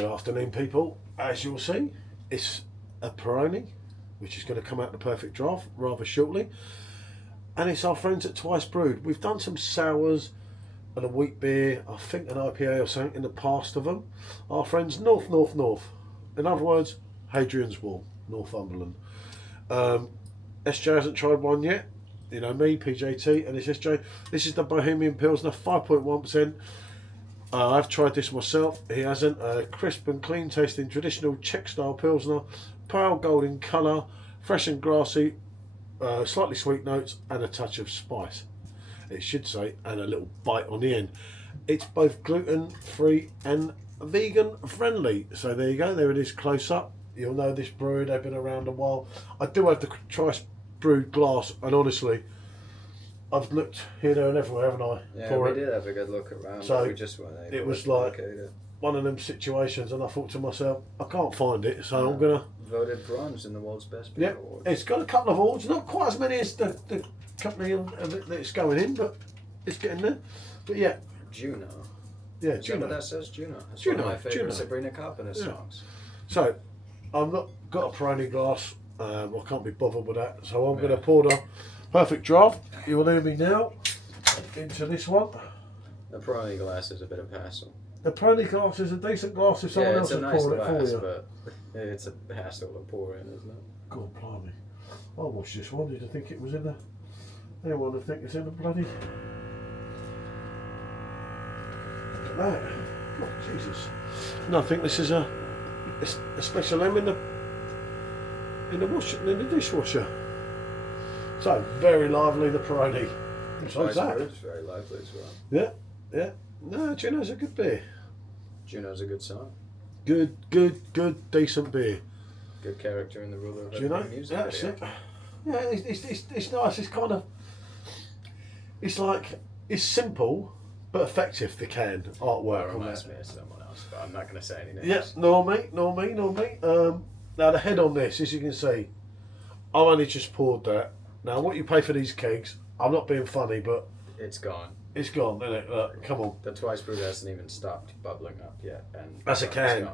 Good afternoon, people. As you'll see, it's a Peroni, which is going to come out the Perfect Draft rather shortly. And it's our friends at Twice Brewed. We've done some sours and a wheat beer, I think an IPA or something in the past of them. Our friends North. In other words, Hadrian's Wall, Northumberland. SJ hasn't tried one yet. You know me, PJT, and it's SJ. This is the Bohemian Pilsner, 5.1%. I've tried this myself, he hasn't. Crisp and clean tasting traditional Czech style Pilsner, pale golden colour, fresh and grassy, slightly sweet notes and a touch of spice. It should say, and a little bite on the end. It's both gluten free and vegan friendly. So there you go, there it is close up. You'll know this brewery, they've been around a while. I do have the Twice Brewed glass, and honestly, I've looked here, there and everywhere, haven't I? Yeah, we did have a good look around, so but we just weren't able it was to like locate it. one of them situations, and I thought to myself, I can't find it, so I'm going to... Voted bronze in the world's best beer awards. It's got a couple of awards, not quite as many as the company that it's going in, but it's getting there. But yeah. Juno. Yeah, Is Juno. that what that says? Juno. That's Juno, one of my favourite Juno. Sabrina Carpenter songs. So, I've not got a Peroni glass. I can't be bothered with that. So I'm going to pour the Perfect Draft. You will hear me now into this one. The Peroni glass is a bit of a hassle. The Peroni glass is a decent glass if someone else has poured it for you. But it's a hassle to pour in, isn't it? God, blimey. I watched this one. Did you think it was in the... Anyone would think it's in the bloody... Look at that. Oh, Jesus. No, I think this is a special M in the dishwasher. So, very lively, the Peroni. So is that. It's very lively as well. Yeah. No, Juno's a good beer. Juno's a good song. Good, decent beer. Good character in the ruler of Juno? music Yeah, that's video. it. Yeah, it's nice. It's kind of... It's like... It's simple, but effective, the can artwork. Well, it reminds me of someone else, but I'm not going to say any names. Yeah, nor me. Now, the head on this, as you can see, I've only just poured that. Now, what you pay for these kegs, I'm not being funny, but... It's gone. It's gone, isn't it? Look, come on. The Twice Brewed hasn't even stopped bubbling up yet. And That's a can.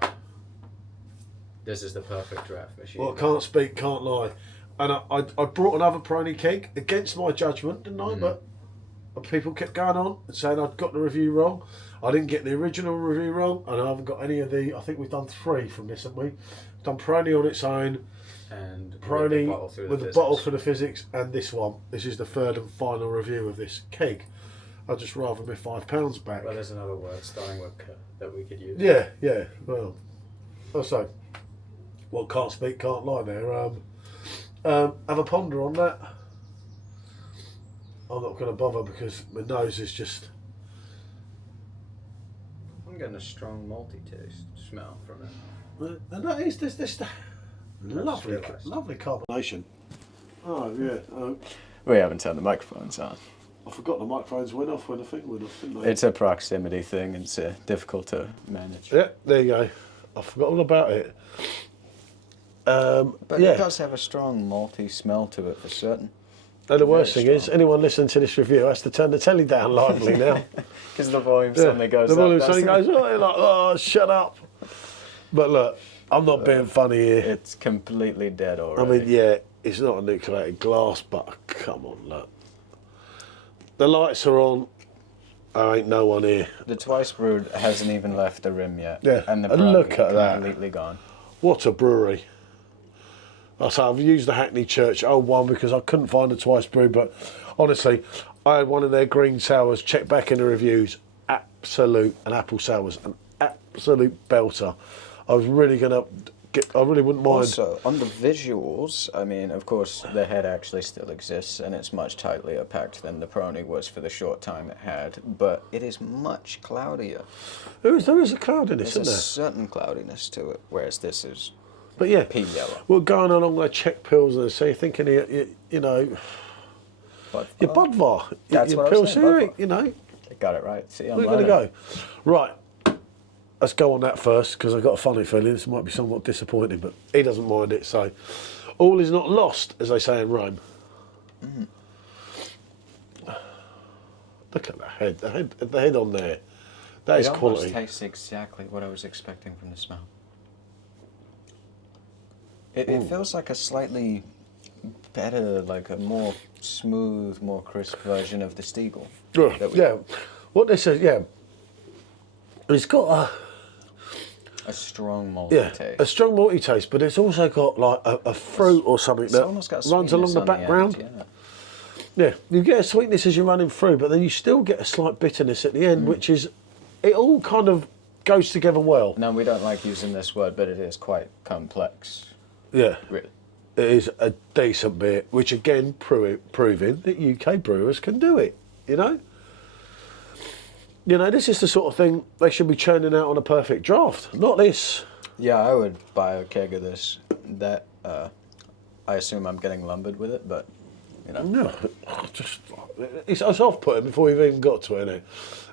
This is the perfect draft machine. Well, can't speak, can't lie. And I brought another Peroni Keg against my judgment, didn't I? But people kept going on and saying I'd got the review wrong. I didn't get the original review wrong, and I haven't got any of the... I think we've done 3 from this, haven't we? We've done Peroni on its own, and Peroni with the bottle for the Fizzics, and this one. This is the 3rd and final review of this keg. I'd just rather me £5 back. Well, there's another word starting with K that we could use. Yeah. Well, also, well, can't speak, can't lie there. Have a ponder on that. I'm not going to bother because my nose is just... I'm getting a strong malty taste smell from it. And that is this lovely carbonation. Oh yeah. We haven't turned the microphones on. I forgot the microphones went off when the thing went off, didn't they? It's a proximity thing. It's difficult to manage. Yeah, there you go. I forgot all about it. But it does have a strong malty smell to it for certain. And the worst thing is, anyone listening to this review has to turn the telly down lively now. Because the volume suddenly goes up. The volume suddenly goes, oh, they're like, oh, shut up. But look, I'm not being funny here. It's completely dead already. I mean, yeah, it's not a nucleated glass, but come on, look. The lights are on. There ain't no one here. The Twice Brewed hasn't even left the rim yet. Yeah, And the and look brand at that. completely gone. What a brewery. I say I've used the Hackney Church old one because I couldn't find a Twice Brewed, but honestly, I had one of their green sours, check back in the reviews, and apple sours, an absolute belter. I was really going to get, I really wouldn't mind. Also, on the visuals, I mean, of course, the head actually still exists, and it's much tightlier packed than the Peroni was for the short time it had, but it is much cloudier. There is a cloudiness, There's isn't a there? certain cloudiness to it, whereas this is But yeah, pea yellow. we're going along the Czech Pilsner, so you're thinking, you know, your Budvar, That's your what I was saying, Pilsner, Budvar. you know. I got it right. See, I'm We're going to learning. go. Right, let's go on that first, because I've got a funny feeling this might be somewhat disappointing, but he doesn't mind it, so all is not lost, as they say in Rome. Look at the head on there. That is It almost quality. tastes exactly what I was expecting from the smell. It feels like a slightly better, like a more smooth, more crisp version of the Stiegel. Yeah. What this is, yeah. It's got a strong malty a taste. strong malty taste, but it's also got like a fruit or something that almost got runs along sweetness the on background. end, yeah. Yeah, you get a sweetness as you're running through, but then you still get a slight bitterness at the end, which is, it all kind of goes together well. No, we don't like using this word, but it is quite complex. Yeah, Really. it is a decent beer, which again proving that UK brewers can do it. You know, this is the sort of thing they should be churning out on a perfect draft, not this. Yeah, I would buy a keg of this. That I assume I'm getting lumbered with it, but you know. No, it's off-putting before we've even got to it, isn't it?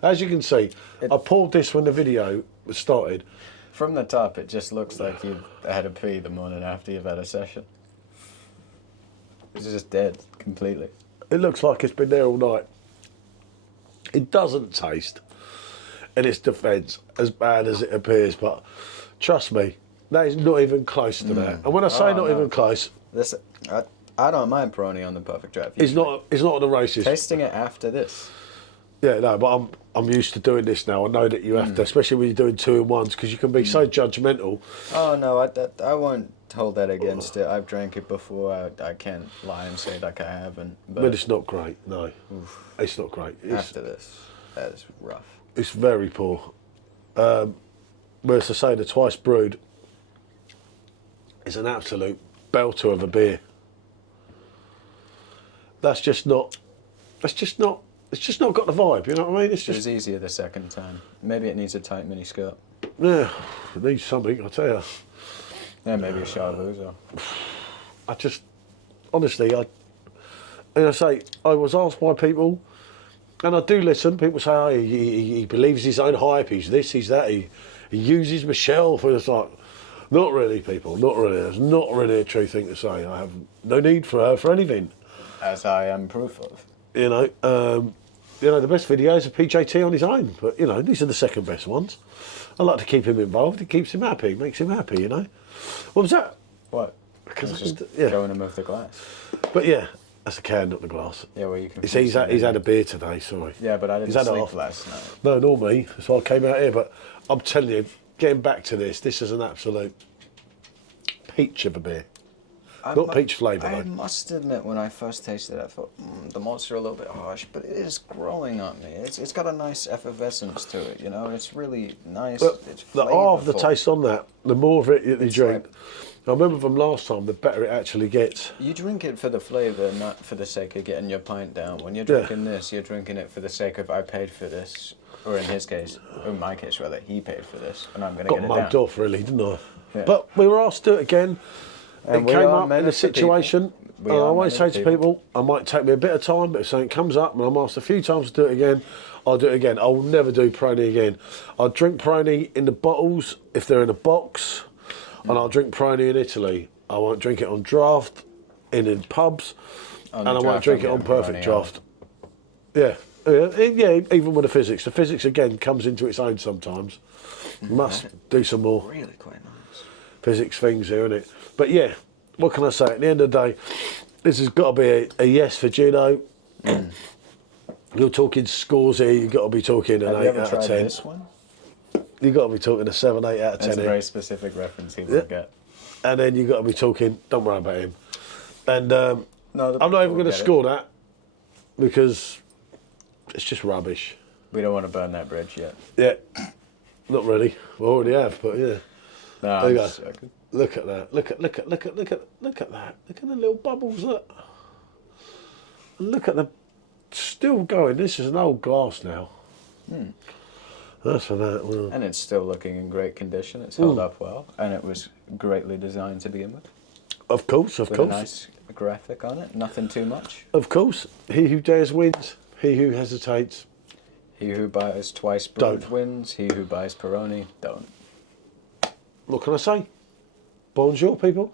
As you can see, I poured this when the video was started. From the top, it just looks like you've had a pee the morning after you've had a session. It's just dead completely. It looks like it's been there all night. It doesn't taste, in its defence, as bad as it appears, but trust me, that is not even close to that. And when I say not even close, This, I don't mind Peroni on the Perfect Draft. it's not on the races. Tasting it after this. Yeah, no, but I'm used to doing this now. I know that you have to, especially when you're doing 2-in-1s, because you can be so judgmental. Oh no, I won't hold that against it. I've drank it before. I can't lie and say like I haven't. But it's not great. No, it's not great. After this, that is rough. It's very poor. Whereas I say the Twice Brewed is an absolute belter of a beer. It's just not got the vibe, you know what I mean? It was easier the second time. Maybe it needs a tight mini skirt. Yeah, it needs something, I tell you. Yeah, maybe a shot of Ouzo. Honestly, I was asked by people, and I do listen, people say, oh, he believes his own hype, he's this, he's that, he uses Michelle for, it's like, not really, people, not really. That's not really a true thing to say. I have no need for her for anything. As I am proof of. The best videos are PJT on his own, but these are the second best ones. I like to keep him involved. It keeps him happy, makes him happy. What was that? What? Because I was just going to move the glass. But yeah, that's the can, not the glass. Yeah, well you can. He's had a beer today. Sorry. Yeah, but I didn't had sleep last night. No, nor me. So I came out here. But I'm telling you, getting back to this is an absolute peach of a beer. Not peach flavour, though. I must admit, when I first tasted it, I thought, the malts are a little bit harsh, but it is growing on me. It's got a nice effervescence to it, It's really nice. It's the half the taste on that, the more of it you drink. I remember from last time, the better it actually gets. You drink it for the flavour, not for the sake of getting your pint down. When you're drinking this, you're drinking it for the sake of, I paid for this. Or in his case, in my case rather, he paid for this, and I'm going to get it down. Got mugged off, really, didn't I? Yeah. But we were asked to do it again. And it came up in a situation, and I always say to people, I might take me a bit of time, but if something comes up and I'm asked a few times to do it again, I'll do it again. I will never do Peroni again. I'll drink Peroni in the bottles if they're in a box, and I'll drink Peroni in Italy. I won't drink it on draft, in pubs, and I won't drink it on Perfect Draft. Yeah, even with the Fizzics. The Fizzics, again, comes into its own sometimes. Must do some more. Really quite nice. Physics things here, isn't it? But yeah, what can I say? At the end of the day, this has got to be a yes for Juno. You're talking scores here, you've got to be talking an 8 out of 10. This one? You've got to be talking a 7, 8 out of 10. That's a very specific reference he will get. And then you've got to be talking, don't worry about him. And I'm not even going to score that because it's just rubbish. We don't want to burn that bridge yet. Yeah, not really. We already have, but yeah. No, there you go. Look at that. Look at that. Look at that. Look at the little bubbles. Look at the still going. This is an old glass now. That's for that. Well. And it's still looking in great condition. It's held up well, and it was greatly designed to begin with. Of course. With a nice graphic on it. Nothing too much. Of course. He who dares wins. He who hesitates. He who buys Twice Brewed wins. He who buys Peroni don't. What can I say? Bonjour, people.